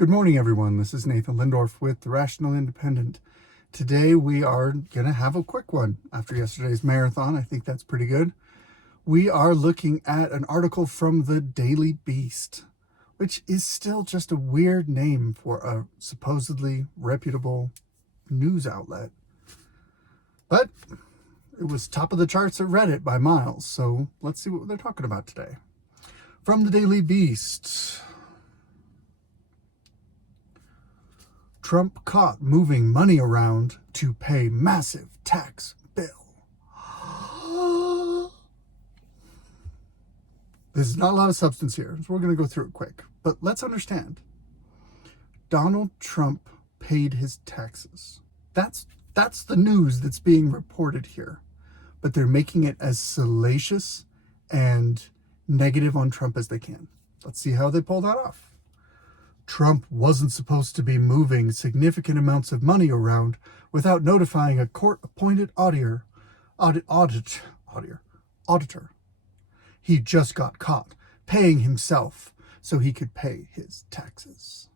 Good morning, everyone. This is Nathan Lindorf with The Rational Independent. Today we are going to have a quick one. After yesterday's marathon, I think that's pretty good. We are looking at an article from the DailyBeast, which is still just a weird name for a supposedly reputable news outlet. But it was top of the charts at Reddit by miles, so let's see what they're talking about today. From the DailyBeast. Trump caught moving money around to pay massive tax bill. There's not a lot of substance here, so we're going to go through it quick. But let's understand. Donald Trump paid his taxes. That's the news that's being reported here. But they're making it as salacious and negative on Trump as they can. Let's see how they pull that off. Trump wasn't supposed to be moving significant amounts of money around without notifying a court-appointed auditor. He just got caught paying himself so he could pay his taxes.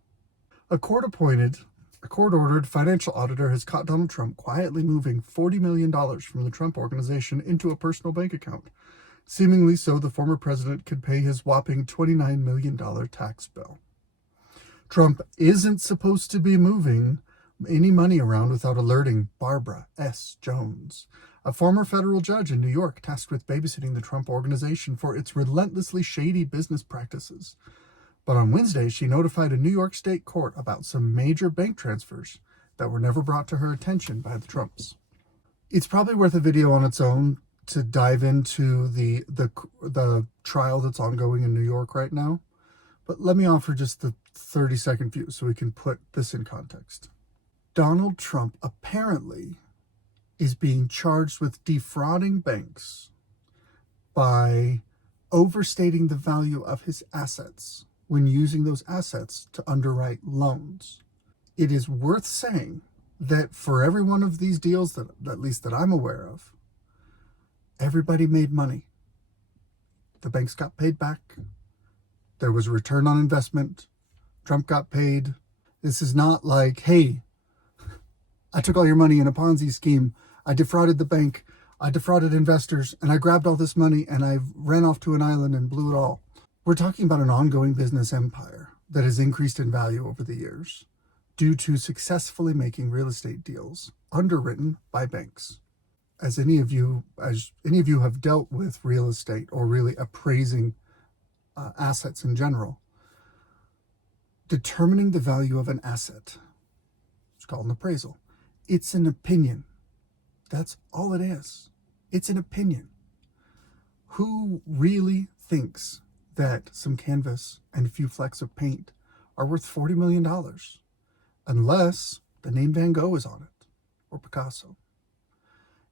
A court-ordered financial auditor has caught Donald Trump quietly moving $40 million from the Trump Organization into a personal bank account, seemingly so the former president could pay his whopping $29 million tax bill. Trump isn't supposed to be moving any money around without alerting Barbara S. Jones, a former federal judge in New York tasked with babysitting the Trump Organization for its relentlessly shady business practices. But on Wednesday, she notified a New York state court about some major bank transfers that were never brought to her attention by the Trumps. It's probably worth a video on its own to dive into the trial that's ongoing in New York right now. But let me offer just the 30-second view so we can put this in context. Donald Trump apparently is being charged with defrauding banks by overstating the value of his assets when using those assets to underwrite loans. It is worth saying that for every one of these deals that at least that I'm aware of, everybody made money. The banks got paid back. There was a return on investment. Trump got paid. This is not like, hey, I took all your money in a Ponzi scheme. I defrauded the bank. I defrauded investors, and I grabbed all this money and I ran off to an island and blew it all. We're talking about an ongoing business empire that has increased in value over the years due to successfully making real estate deals underwritten by banks. As any of you have dealt with real estate or really appraising assets in general, determining the value of an asset, it's called an appraisal. It's an opinion. That's all it is. It's an opinion. Who really thinks that some canvas and a few flecks of paint are worth $40 million? Unless the name Van Gogh is on it, or Picasso.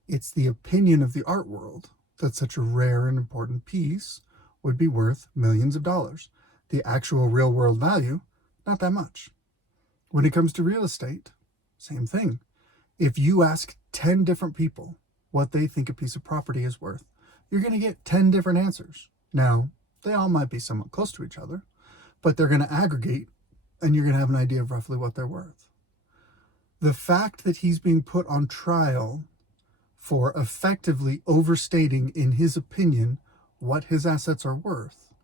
It's the opinion of the art world that such a rare and important piece would be worth millions of dollars. The actual real world value, not that much. When it comes to real estate, same thing. If you ask 10 different people what they think a piece of property is worth, you're going to get 10 different answers. Now, they all might be somewhat close to each other, but they're going to aggregate and you're going to have an idea of roughly what they're worth. The fact that he's being put on trial for effectively overstating, in his opinion, what his assets are worth,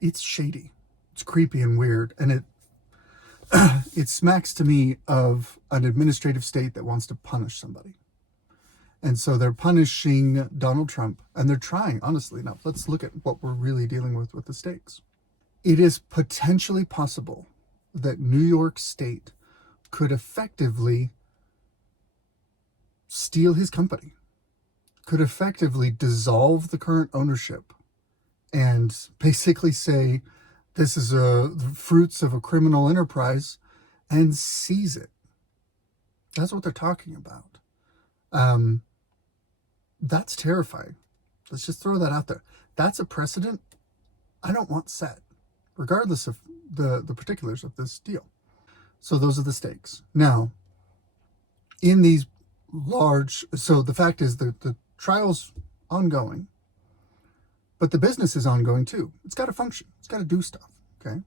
it's shady. It's creepy and weird. And it smacks to me of an administrative state that wants to punish somebody. And so they're punishing Donald Trump, and they're trying, honestly. Now, let's look at what we're really dealing with the stakes. It is potentially possible that New York State could effectively steal his company, could effectively dissolve the current ownership and basically say, this is the fruits of a criminal enterprise, and seize it. That's what they're talking about. That's terrifying. Let's just throw that out there. That's a precedent I don't want set, regardless of the particulars of this deal. So those are the stakes. Now, in these so the fact is that the trial's ongoing, but the business is ongoing too. It's got to function. It's got to do stuff, okay?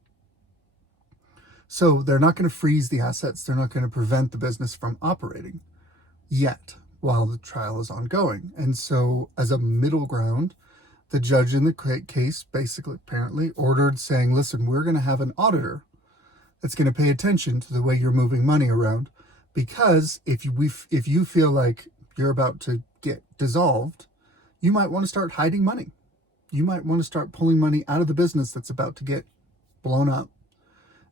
So they're not going to freeze the assets. They're not going to prevent the business from operating yet while the trial is ongoing. And so as a middle ground, the judge in the case basically apparently ordered saying, listen, we're going to have an auditor that's going to pay attention to the way you're moving money around, because if you feel like you're about to get dissolved, you might want to start hiding money. You might want to start pulling money out of the business that's about to get blown up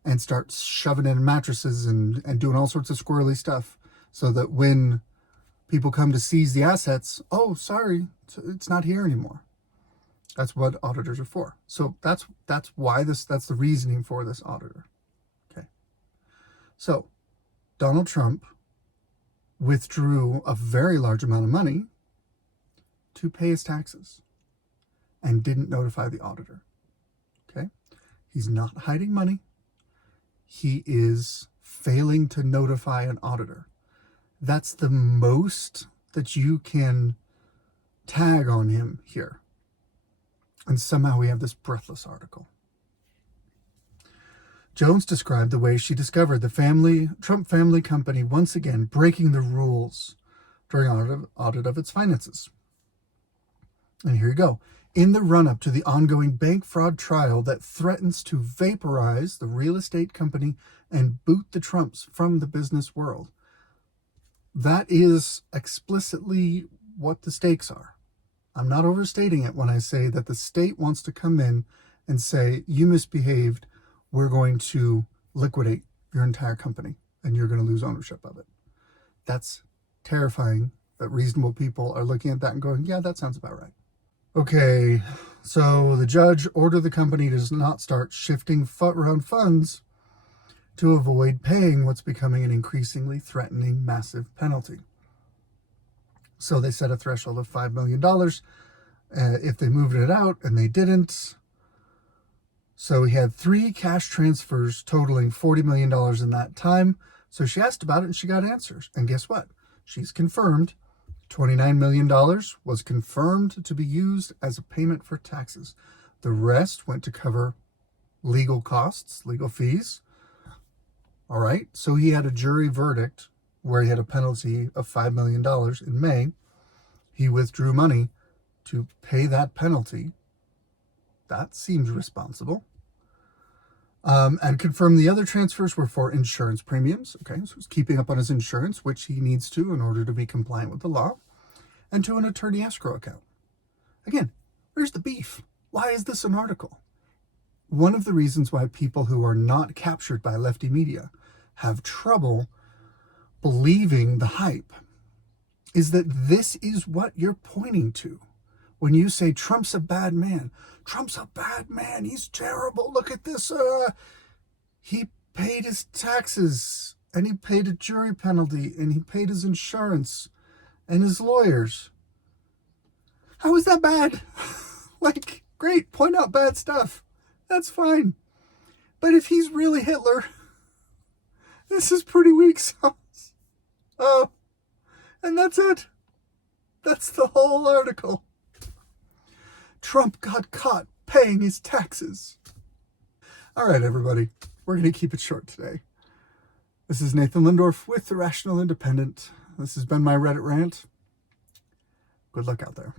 and start shoving it in mattresses and doing all sorts of squirrely stuff, so that when people come to seize the assets, oh, sorry, it's not here anymore. That's what auditors are for. So that's the reasoning for this auditor. Okay. So Donald Trump withdrew a very large amount of money to pay his taxes and didn't notify the auditor. Okay. He's not hiding money. He is failing to notify an auditor. That's the most that you can tag on him here. And somehow we have this breathless article. Jones described the way she discovered the Trump family company once again breaking the rules during audit of its finances. And here you go. In the run-up to the ongoing bank fraud trial that threatens to vaporize the real estate company and boot the Trumps from the business world. That is explicitly what the stakes are. I'm not overstating it when I say that the state wants to come in and say, you misbehaved, we're going to liquidate your entire company and you're going to lose ownership of it. That's terrifying that reasonable people are looking at that and going, yeah, that sounds about right. Okay, so the judge ordered the company to not start shifting around funds to avoid paying what's becoming an increasingly threatening massive penalty. So they set a threshold of $5 million if they moved it out, and they didn't. So he had 3 cash transfers totaling $40 million in that time. So she asked about it and she got answers. And guess what? She's confirmed $29 million was confirmed to be used as a payment for taxes. The rest went to cover legal costs, legal fees. All right. So he had a jury verdict where he had a penalty of $5 million in May. He withdrew money to pay that penalty. That seems responsible. And confirmed the other transfers were for insurance premiums. Okay, so he's keeping up on his insurance, which he needs to in order to be compliant with the law, and to an attorney escrow account. Again, where's the beef? Why is this an article? One of the reasons why people who are not captured by lefty media have trouble believing the hype is that this is what you're pointing to. When you say Trump's a bad man, Trump's a bad man, he's terrible, look at this. He paid his taxes, and he paid a jury penalty, and he paid his insurance and his lawyers. How is that bad? Like, great, point out bad stuff. That's fine. But if he's really Hitler, this is pretty weak sauce. Oh, and that's it. That's the whole article. Trump got caught paying his taxes. All right, everybody. We're going to keep it short today. This is Nathan Lindorf with The Rational Independent. This has been my Reddit rant. Good luck out there.